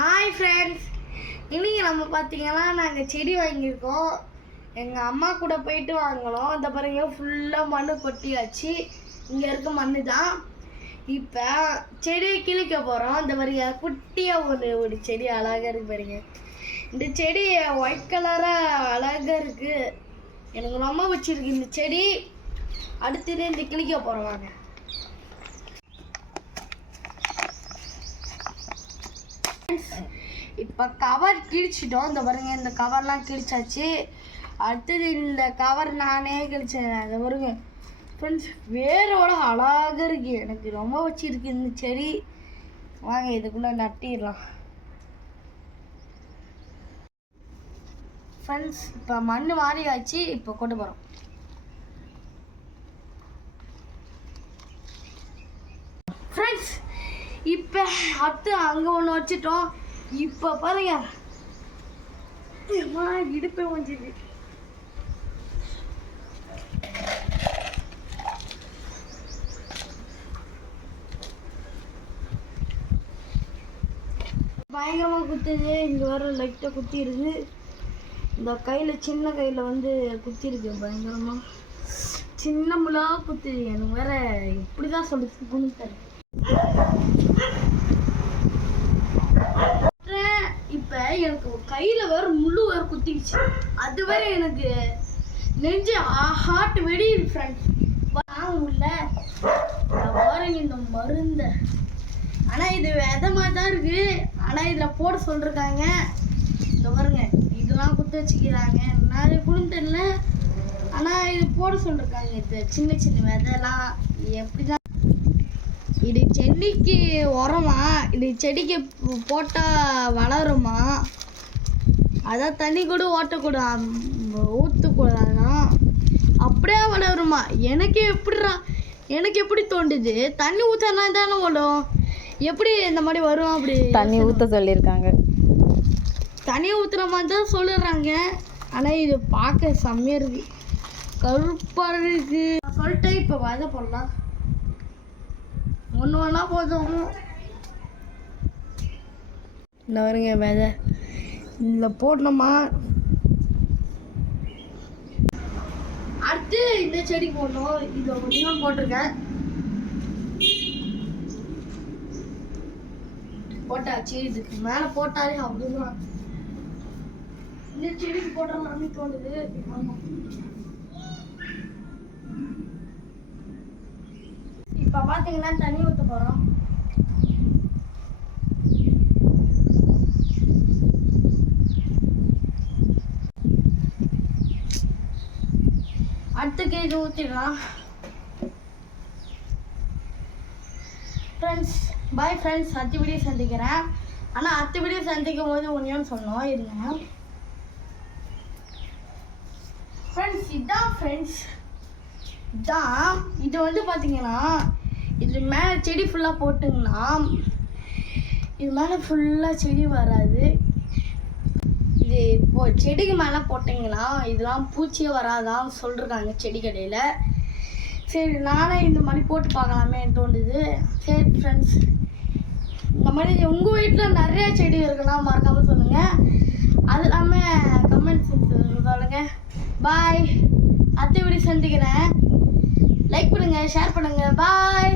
Hi friends, இன்றைக்கி நம்ம பார்த்தீங்கன்னா நாங்கள் செடி வாங்கியிருக்கோம். எங்கள் அம்மா கூட போயிட்டு வாங்கினோம். இந்த பாருங்க ஃபுல்லாக மண் கொட்டியாச்சு. இங்கே இருக்க மண் தான். இப்போ செடியை கிழிக்க போகிறோம். இந்த பாருங்க குட்டியாக ஒரு செடி அழகாக இருக்குது பாருங்க. இந்த செடி ஒயிட் கலராக அழகாக இருக்குது. எனக்கு ரொம்ப பிடிச்சிருக்கு இந்த செடி. அடுத்தது இந்த கிழிக்க போகிறோம் வாங்க. இப்போ கவர் கிழிச்சிட்டோம். இந்த பாருங்க, இந்த கவர்லாம் கிழிச்சாச்சு. அடுத்தது இந்த கவர் நானே கிழிச்சேன். அதை பாருங்க ஃப்ரெண்ட்ஸ், வேரோட அழகாக இருக்கு. எனக்கு ரொம்ப வச்சிருக்கு இந்த செடி. வாங்க இதுக்குள்ளே நட்டிடலாம் ஃப்ரெண்ட்ஸ். இப்போ மண் மாறி ஆச்சு. இப்போ கொண்டு போகிறோம். ஃப்ரெண்ட்ஸ், இப்போ அடுத்து அங்கே ஒன்று வச்சுட்டோம். இப்போ பாருங்க இடுப்பே வந்துது. பயங்கரமாக குத்துது. இங்கே வர லைட்டாக குத்திடுது. இந்த கையில் சின்ன கையில் வந்து குத்திருக்கு பயங்கரமாக. சின்ன முள்ளாக குத்துது. எனக்கு வேற எப்படி தான் சொல்லுது குனித்தரு. இப்போ எனக்கு கையில் வேற முள்ளு வேற குத்திடுச்சு. அது வேற எனக்கு நெஞ்சு ஹார்ட் வெடியுது ஃப்ரெண்ட்ஸ். வாங்கல பாருங்க இந்த மருந்தை. ஆனால் இது வித மாதிரி தான் இருக்குது. ஆனால் இதில் போட சொல்லிருக்காங்க. இந்த பாருங்க இதெல்லாம் குத்தி வச்சுக்கிறாங்க. நான் எப்படின்னு தெரியல. ஆனால் இது போட சொல்லிருக்காங்க. இது சின்ன சின்ன விதைலாம் எப்படி தான். இது செடிக்கு உரமா? இது செடிக்கு போட்டால் வளருமா? அதான் தண்ணி கூட ஊற்றக்கூடாதான். அப்படியே வளருமா? எனக்கு எப்படி தோண்டுது? தண்ணி ஊற்றினா தானே வரும். எப்படி இந்த மாதிரி வரும்? அப்படி தண்ணி ஊற்ற சொல்லியிருக்காங்க. தண்ணி ஊற்றுற மாதிரி தான் சொல்லிடுறாங்க. ஆனால் இது பார்க்க செம்மையாக இருக்கு. கருப்பாக இருக்கு. சொல்லிட்டு இப்போ விதை போடலாம். ஒன்று ஒன்றா போதும். இந்த வருங்க விதை இதில் போடணுமா? அடுத்து இந்த செடி போடணும். இது கொஞ்சம் போட்டிருக்கேன். போட்டாச்சு. இதுக்கு மேலே போட்டாலே அப்படிதான். இந்த செடிக்கு போடலாம்னு தோணுது. இப்போ பார்த்தீங்கன்னா தண்ணி ஊற்ற போகிறோம். அடுத்துக்கு இது ஊற்றிடலாம். ஃப்ரெண்ட்ஸ் பாய் ஃப்ரெண்ட்ஸ், அடுத்த வீடியோ சந்திக்கிறேன். ஆனால் அடுத்த வீடியோ சந்திக்கும் போது ஒன்றையும் சொன்னோம் இருங்க ஃப்ரெண்ட்ஸ். இதுதான் ஃப்ரெண்ட்ஸ், இதான் இது வந்து பார்த்தீங்கன்னா இது மேலே செடி ஃபுல்லாக போட்டிங்கன்னா இது மேலே ஃபுல்லாக செடி வராது. இது இப்போ செடிக்கு மேலே போட்டிங்கன்னா இதெல்லாம் பூச்சியே வராதான் சொல்லிருக்காங்க செடி கடையில். சரி நானே இந்த மாதிரி போட்டு பார்க்கலாமே தோணுது. சரி ஃப்ரெண்ட்ஸ், இந்த மாதிரி உங்கள் வீட்டில் நிறையா செடி இருக்குன்னா மறக்காமல் சொல்லுங்கள். அது இல்லாமல் கமெண்ட்ஸ் சொல்லுங்கள். பாய், அடுத்த வீடியோ சந்திக்கிறேன். லைக் பண்ணுங்கள், ஷேர் பண்ணுங்கள். பாய்.